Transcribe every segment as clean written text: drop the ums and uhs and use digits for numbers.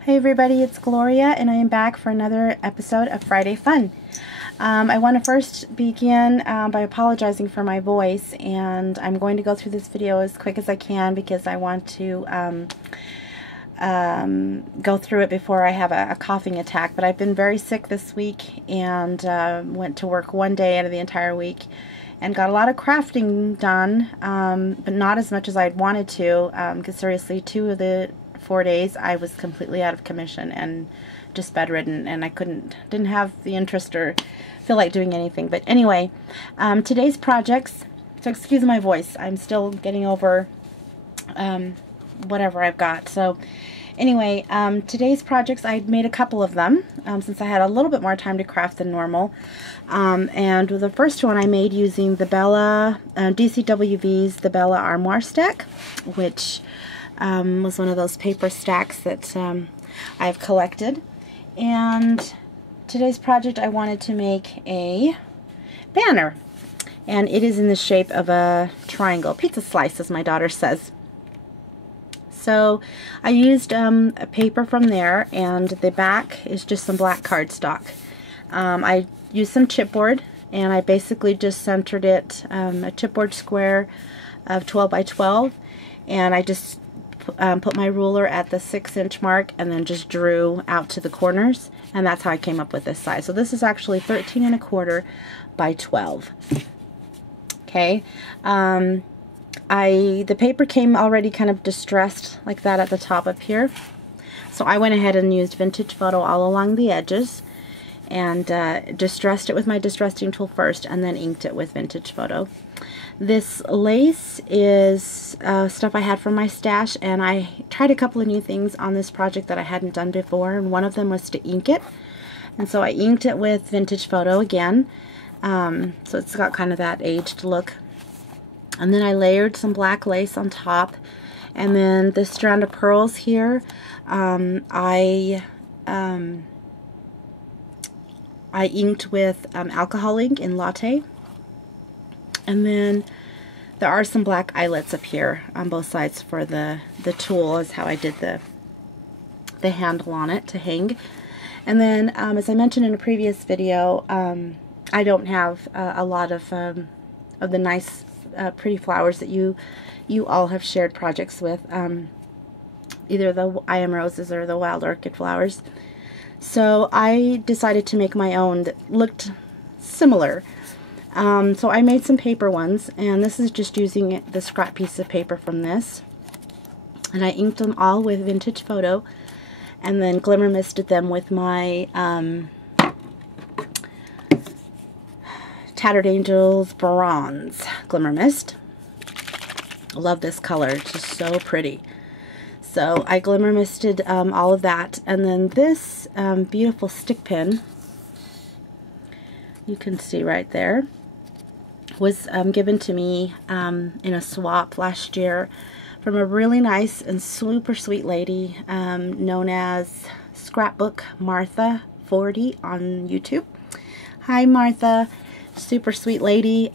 Hey everybody, it's Gloria and I am back for another episode of Friday Fun. I want to first begin by apologizing for my voice, and I'm going to go through this video as quick as I can because I want to go through it before I have a coughing attack. But I've been very sick this week and went to work one day out of the entire week and got a lot of crafting done, but not as much as I'd wanted to, because seriously, 2 of the 4 days I was completely out of commission and just bedridden, and I didn't have the interest or feel like doing anything. But anyway, today's projects, so excuse my voice, I'm still getting over whatever I've got. So anyway, today's projects, I made a couple of them since I had a little bit more time to craft than normal. And the first one I made using the Bella, DCWV's the Bella Armoire stack, which was one of those paper stacks that I've collected. And today's project, I wanted to make a banner, and it is in the shape of a triangle, pizza slice, as my daughter says. So I used a paper from there, and the back is just some black cardstock. I used some chipboard, and I basically just centered it, a chipboard square of 12 by 12, and I just put my ruler at the 6-inch mark and then just drew out to the corners, and that's how I came up with this size. So this is actually 13 1/4 by 12. Okay, the paper came already kind of distressed like that at the top up here, so I went ahead and used Vintage Photo all along the edges and distressed it with my distressing tool first, and then inked it with Vintage Photo. This lace is stuff I had from my stash, and I tried a couple of new things on this project that I hadn't done before, and one of them was to ink it. And so I inked it with Vintage Photo again, so it's got kind of that aged look. And then I layered some black lace on top, and then this strand of pearls here, I inked with alcohol ink in Latte. And then there are some black eyelets up here on both sides for the tool, is how I did the handle on it to hang. And then, as I mentioned in a previous video, I don't have a lot of the nice, pretty flowers that you all have shared projects with, either the I Am Roses or the Wild Orchid flowers. So I decided to make my own that looked similar. So I made some paper ones, and this is just using the scrap piece of paper from this. And I inked them all with Vintage Photo, and then glimmer misted them with my Tattered Angels Bronze Glimmer Mist. I love this color, it's just so pretty. So I glimmer misted all of that, and then this beautiful stick pin, you can see right there, was given to me in a swap last year from a really nice and super sweet lady known as Scrapbook Martha 40 on YouTube. Hi Martha, super sweet lady.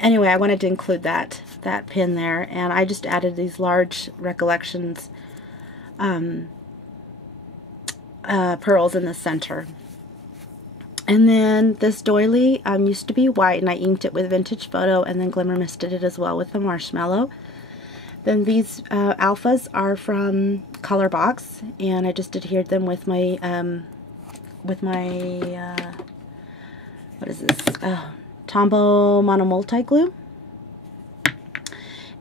Anyway, I wanted to include that pin there, and I just added these large Recollections pearls in the center. And then this doily used to be white, and I inked it with Vintage Photo and then glimmer misted it as well with the marshmallow. Then these alphas are from Colorbox, and I just adhered them with my what is this? Tombow Mono Multi Glue.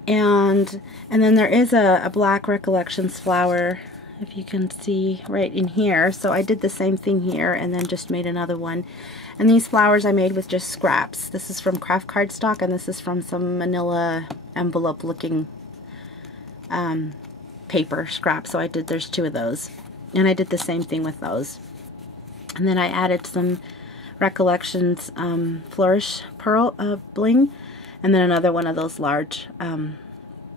And then there is a black Recollections flower, if you can see right in here. So I did the same thing here and then just made another one. And these flowers I made with just scraps. This is from craft cardstock, and this is from some manila envelope looking paper scrap. So there's 2 of those. And I did the same thing with those. And then I added some Recollections Flourish Pearl bling, and then another one of those large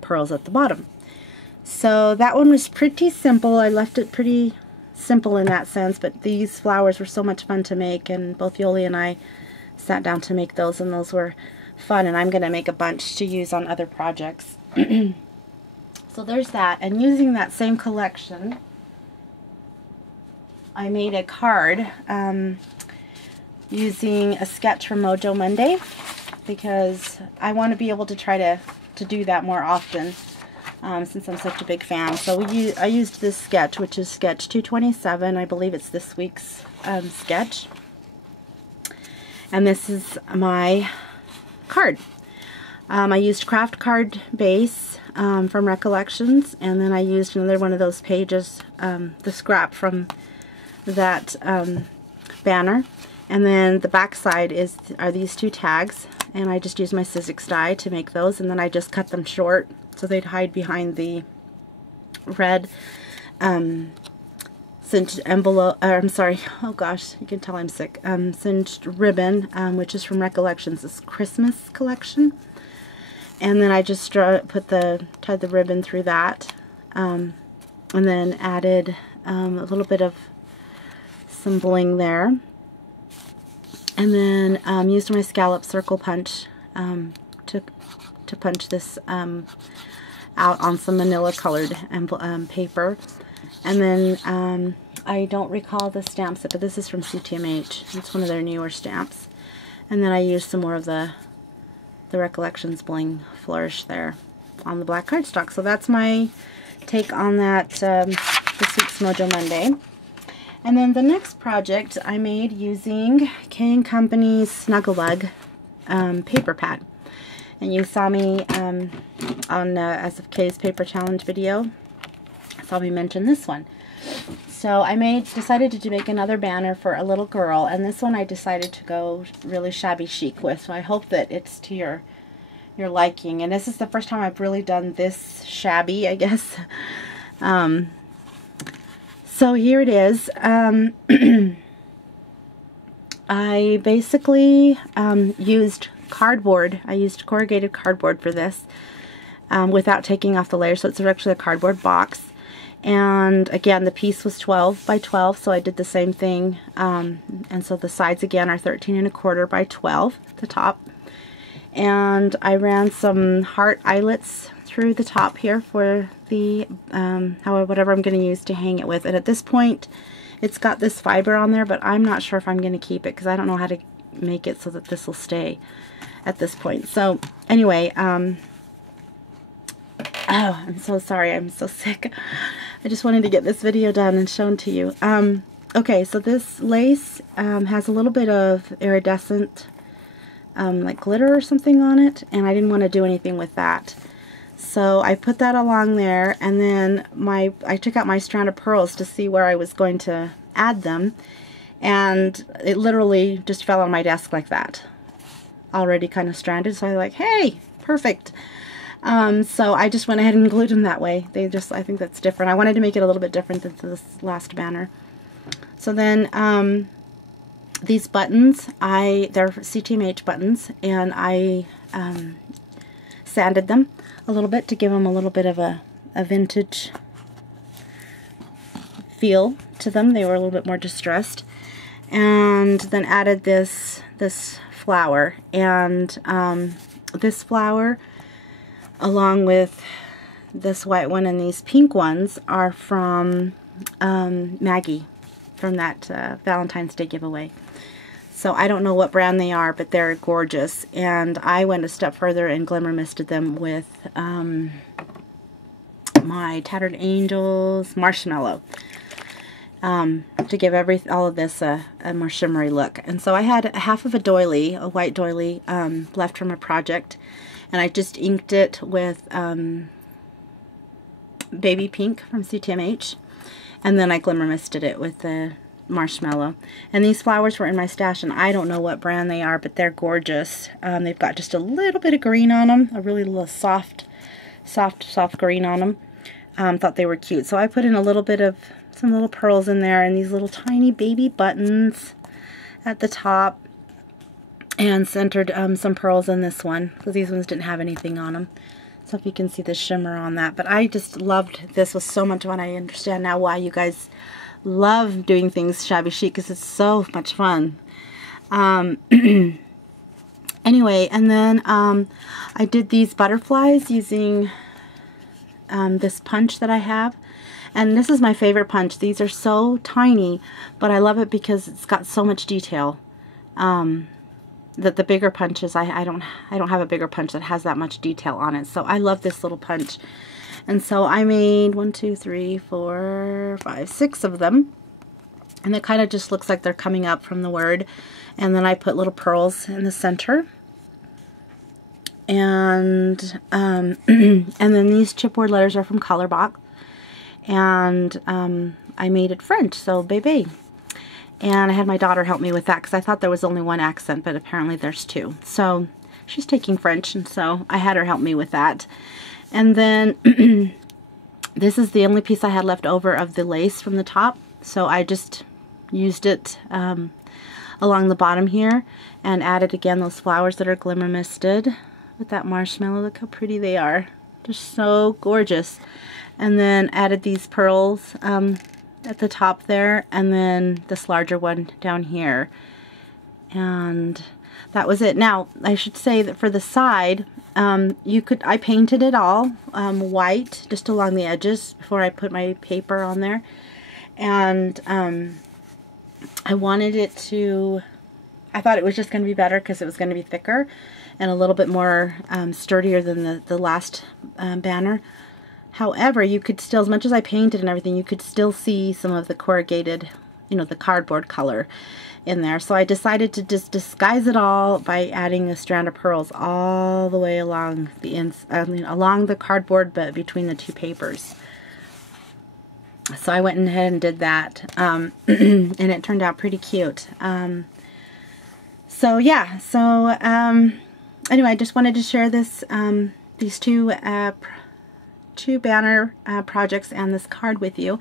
pearls at the bottom. So that one was pretty simple. I left it pretty simple in that sense, but these flowers were so much fun to make, and both Yoli and I sat down to make those, and those were fun, and I'm going to make a bunch to use on other projects. So there's that, and using that same collection, I made a card using a sketch from Mojo Monday, because I want to be able to try to do that more often, since I'm such a big fan. So I used this sketch, which is sketch 227. I believe it's this week's sketch. And this is my card. I used Craft Card Base from Recollections, and then I used another one of those pages, the scrap from that banner. And then the back side are these two tags, and I just used my Sizzix die to make those, and then I just cut them short so they'd hide behind the red cinched envelope, I'm sorry, oh gosh, you can tell I'm sick, cinched ribbon, which is from Recollections, this Christmas collection. And then I just tied the ribbon through that, and then added a little bit of some bling there. And then used my scallop circle punch to punch this out on some manila colored paper. And then I don't recall the stamp set, but this is from CTMH. It's one of their newer stamps. And then I used some more of the Recollections bling flourish there on the black cardstock. So that's my take on that this week's Mojo Monday. And then the next project I made using K & Company's Snugglebug paper pad. And you saw me on As of K's Paper Challenge video, saw me mention this one. So I decided to make another banner for a little girl, and this one I decided to go really shabby chic with. So I hope that it's to your liking. And this is the first time I've really done this shabby, I guess. So here it is. I basically used cardboard. I used corrugated cardboard for this without taking off the layer, so it's actually a cardboard box. And again, the piece was 12 by 12, so I did the same thing. And so the sides again are 13 1/4 by 12, the top. And I ran some heart eyelets through the top here for the whatever I'm going to use to hang it with. And at this point, it's got this fiber on there, but I'm not sure if I'm going to keep it because I don't know how to make it so that this will stay at this point. So anyway, oh, I'm so sorry, I'm so sick. I just wanted to get this video done and shown to you. Okay, so this lace has a little bit of iridescent like glitter or something on it, and I didn't want to do anything with that. So I put that along there, and then I took out my strand of pearls to see where I was going to add them, and it literally just fell on my desk like that, already kind of stranded. So I was like, hey, perfect. So I just went ahead and glued them that way. I think that's different. I wanted to make it a little bit different than this last banner. So then these buttons, they're CTMH buttons, and I sanded them a little bit to give them a little bit of a vintage feel to them. They were a little bit more distressed. And then added this flower, and this flower along with this white one and these pink ones are from Maggie, from that Valentine's Day giveaway. So I don't know what brand they are, but they're gorgeous. And I went a step further and glimmer misted them with my Tattered Angels Marshmallow to give all of this a more shimmery look. And so I had half of a doily, a white doily, left from a project, and I just inked it with Baby Pink from CTMH, and then I glimmer misted it with the marshmallow. And these flowers were in my stash, and I don't know what brand they are, but they're gorgeous. They've got just a little bit of green on them, a really little soft green on them. Thought they were cute, so I put in a little bit of some little pearls in there, and these little tiny baby buttons at the top, and centered some pearls in this one, because these ones didn't have anything on them. So if you can see the shimmer on that. But I just loved this. It was so much fun. I understand now why you guys love doing things shabby chic, because it's so much fun. Anyway, and then I did these butterflies using this punch that I have, And this is my favorite punch. These are so tiny, but I love it because it's got so much detail. That the bigger punches, I don't have a bigger punch that has that much detail on it. So I love this little punch. And so I made 1, 2, 3, 4, 5, 6 of them. And it kind of just looks like they're coming up from the word. And then I put little pearls in the center. And and then these chipboard letters are from Colourbox. And I made it French, so bébé. And I had my daughter help me with that because I thought there was only one accent, but apparently there's 2. So she's taking French, and so I had her help me with that. And then this is the only piece I had left over of the lace from the top. So I just used it along the bottom here and added again those flowers that are glimmer misted with that marshmallow. Look how pretty they are. They're so gorgeous. And then added these pearls at the top there, and then this larger one down here. And that was it. Now, I should say that for the side, I painted it all white just along the edges before I put my paper on there. And I wanted it to, I thought it was just going to be better because it was going to be thicker and a little bit more sturdier than the last banner. However, you could still, as much as I painted and everything, you could still see some of the corrugated, you know, the cardboard color in there. So I decided to just disguise it all by adding a strand of pearls all the way along the along the cardboard, but between the 2 papers. So I went ahead and did that, and it turned out pretty cute. So yeah, so anyway, I just wanted to share this, these two banner projects and this card with you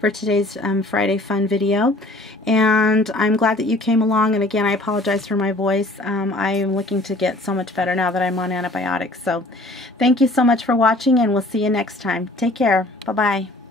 for today's Friday Fun video. And I'm glad that you came along, and again, I apologize for my voice. I am looking to get so much better now that I'm on antibiotics. So thank you so much for watching, and we'll see you next time. Take care. Bye-bye.